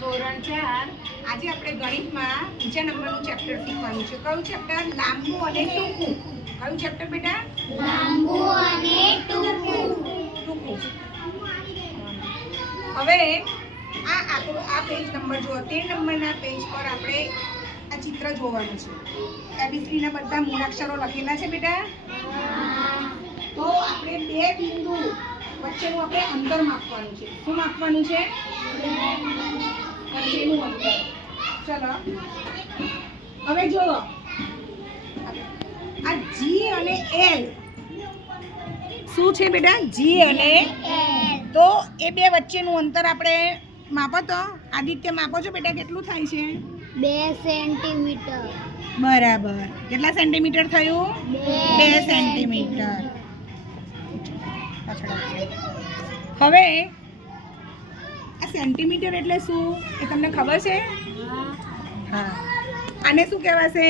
ધોરણ 4 આજે આપણે ગણિતમાં બીજા નંબરનું ચેપ્ટર શીખવાનું છે. કયું ચેપ્ટર? લાંબુ અને ટૂંકું. કયું ચેપ્ટર બેટા? લાંબુ અને ટૂંકું. હવે આ પેજ નંબર જુઓ. 13 નંબરના પેજ પર આપણે આ ચિત્ર જોવાનું છે. એબીસીડીના બધા મૂળાક્ષરો લખેલા છે બેટા. તો આપણે બે બિંદુ વચ્ચેનું આપણે અંતર માપવાનું છે. શું માપવાનું છે? વચ્ચેનું અંતર. ચલો હવે જુઓ, આ જી અને એલ શું છે બેટા? જી અને તો એ બે વચ્ચેનું અંતર આપણે માપો તો. આદિત્ય માપો છો બેટા, કેટલું થાય છે? 2 સેન્ટીમીટર. બરાબર. કેટલા સેન્ટીમીટર થયું? 2 સેન્ટીમીટર. હવે આ સેન્ટીમીટર એટલે શું એ તમને ખબર છે? હા. આને શું કહેવાશે?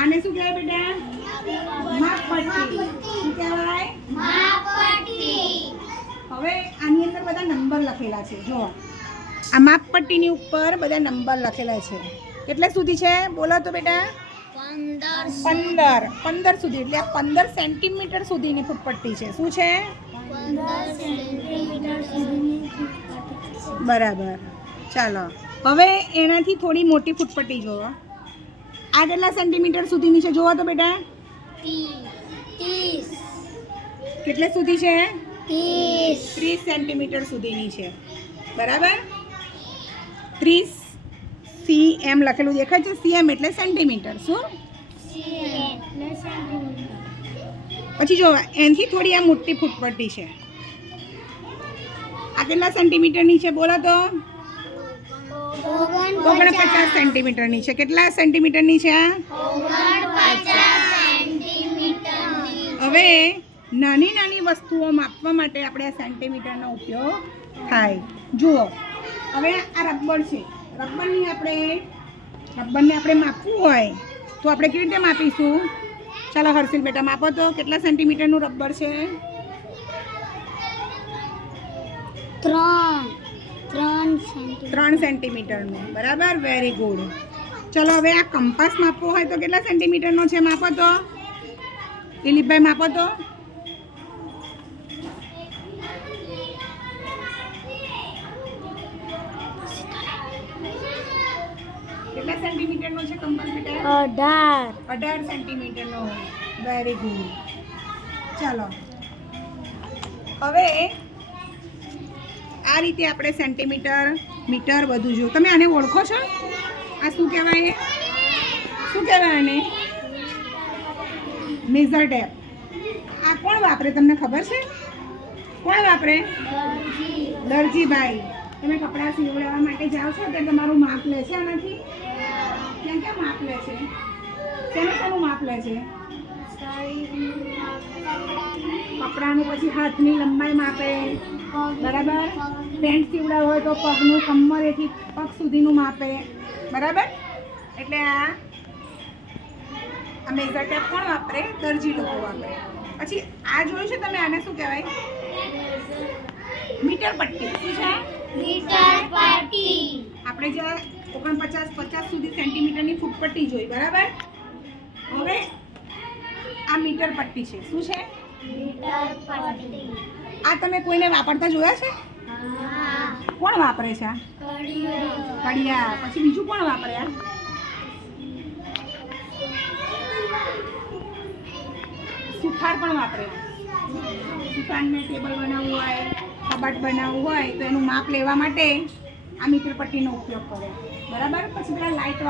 આને શું કહેવાય બેટા? માપપટ્ટી. શું કહેવાય? માપપટ્ટી. હવે આની અંદર બધા નંબર લખેલા છે. જો આ માપપટ્ટીની ઉપર બધા નંબર લખેલા છે. કેટલા સુધી છે બોલો તો બેટા? 15 સુધી. એટલે આ 15 સેન્ટીમીટર સુધીની ફૂટપટ્ટી છે. શું છે? 15 સેન્ટીમીટર સુધીની ફૂટપટ્ટી. બરાબર. ચાલો હવે એનાથી થોડી મોટી ફૂટપટ્ટી જોવો. આ કેટલા સેન્ટીમીટર સુધીની છે જોવો તો બેટા? 30. કેટલે સુધી છે? 30 સેન્ટીમીટર સુધીની છે. બરાબર. 30 cm લખેલું દેખાય છે. cm એટલે સેન્ટીમીટર. શું? પછી જો એનાથી થોડી આ મોટી ફૂટપટ્ટી છે. આ કેટલા સેન્ટીમીટરની છે બોલો તો? 49 સેન્ટીમીટરની છે. કેટલા સેન્ટીમીટરની છે? 49 સેન્ટીમીટરની. હવે નાની નાની વસ્તુઓ માપવા માટે આપણે આ સેન્ટીમીટરનો ઉપયોગ થાય. જુઓ હવે આ રબર છે. રબરને આપણે માપવું હોય તો આપણે કેવી રીતે માપીશું? ચાલો હર્ષિલ બેટા માપો તો. કેટલા સેન્ટીમીટરનું રબર છે? 3 સેન્ટીમીટરનું. બરાબર. Very good. ચલો હવે આ કંપાસ માપવો હોય તો કેટલા સેન્ટીમીટરનો છે? માપો તો દિલીપભાઈ, માપો તો. કેટલા સેન્ટીમીટરનો છે કંપાસ બેટા? 18 સેન્ટીમીટરનો. Very good. ચાલો હવે આ રીતે આપણે સેન્ટીમીટર, મીટર બધું જો. તમે આને ઓળખો છો? આ શું કહેવાય? શું કહેવાય આને? Measure tape. આ કોણ વાપરે તમને ખબર છે? કોણ વાપરે? દરજીભાઈ. તમે કપડાં સીવડાવવા માટે જાઓ છો ત્યારે તમારું માપ લે છે આનાથી? ક્યાં માપ લે છે? શેનું માપ લે છે? કપડાનું. પછી હાથની લંબાઈ માપે. બરાબર. પેન્ટ સીવડાવ હોય તો પગનું, કમરેથી પગ સુધીનું માપે. બરાબર. એટલે આ મેઝર ટેપ કોણ વાપરે? દરજી લોકો વાપરે. પછી આ જોયું છે તમે? આને શું કહેવાય? મીટર પટ્ટી. શું છે? મીટર પટ્ટી. આપણે જે 49-50 સુધી સેન્ટીમીટરની ફૂટપટ્ટી જોઈ. બરાબર. હવે આ મીટર પટ્ટી છે. શું છે? મીટર પટ્ટી. આ તમે કોઈને વાપરતા જોયા છે? કોણ વાપરે છે? કડિયા. પછી બીજું કોણ વાપરે? સુથાર પણ વાપરે. સુથારને ટેબલ બનાવવું હોય, કબાટ બનાવવું હોય તો એનું માપ લેવા માટે આ મીટર પટ્ટીનો ઉપયોગ કરે. બરાબર. પછી પેલા લાઇટ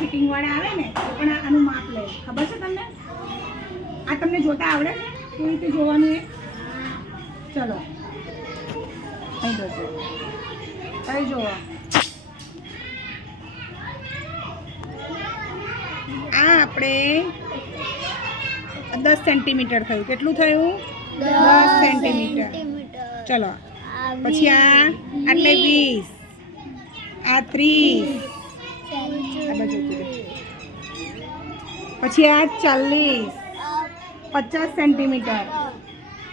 ફિટિંગવાળા આવે ને એ પણ આનું માપ લે. ખબર છે તમને? આ તમને જોતા આવડે? કેવી રીતે જોવાનું એ? ચલો અહીં જોજો. અહીં જુઓ. આ આપણે 10 સેન્ટીમીટર થયું. કેટલું થયું? 10 સેન્ટીમીટર. ચલો પછી આ એટલે 20, આ 30, આ બાજુ પછી આ 40, 50 સેન્ટીમીટર,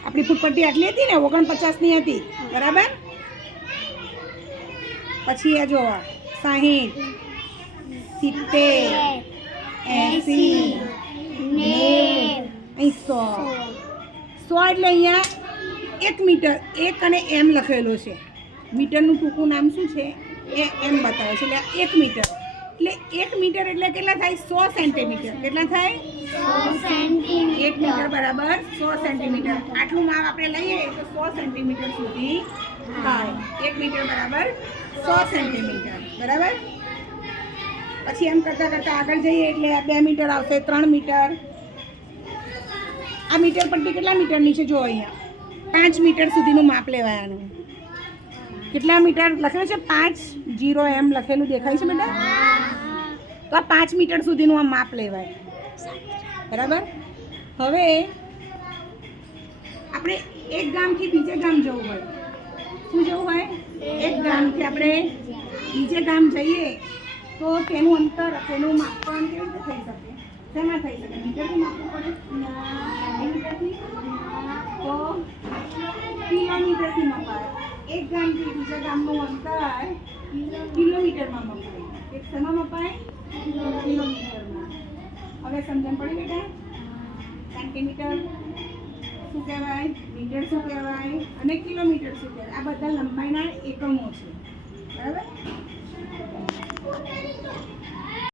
આપણી ફૂટપટ્ટી આટલી હતી ને 49ની હતી, બરાબર. પછી આ જો 60, 70, 80, 90, 100. 100 એટલે અહીંયા 1 મીટર, 1 અને એમ લખેલો છે. મીટરનું ટૂંકું નામ શું છે એ એમ બતાવે છે. એટલે 1 મીટર એટલે 1 મીટર એટલે કેટલા થાય? 100 સેન્ટીમીટર. કેટલા થાય? 1 મીટર બરાબર 100 સેન્ટીમીટર. આટલું માપ આપણે લઈએ તો 100 સેન્ટીમીટર સુધી થાય. 1 મીટર બરાબર 100 સેન્ટીમીટર, બરાબર. પછી એમ કરતાં કરતાં આગળ જઈએ એટલે 2 મીટર આવશે, 3 મીટર. આ મીટર પટ્ટી કેટલા મીટરની છે? જો અહીંયા 5 મીટર સુધીનું માપ લેવાયાનું. કેટલા મીટર લખેલું છે? 50 એમ લખેલું દેખાય છે બેટા? તો આ 5 મીટર સુધીનું આ માપ લેવાય, બરાબર. હવે આપણે એક ગામથી બીજે ગામ જવું હોય, શું જવું હોય? એક ગામથી આપણે બીજે ગામ જઈએ તો તેનું અંતર, તેનું માપન કેવી રીતે થઈ શકે? શેમાં થઈ શકે? મીટરથી માપવું પડે? મીટરથી તો કિલોમીટરથી મપાય. એક ગામથી બીજા ગામનું અંતર કિલોમીટરમાં મપાય. એક શેમાં મપાય? કિલોમીટરમાં. હવે સમજણ પડી બેટા? સેન્ટીમીટર શું કહેવાય, મીટર શું કહેવાય અને કિલોમીટર શું કહેવાય? આ બધા લંબાઈના એકમો છે, બરાબર.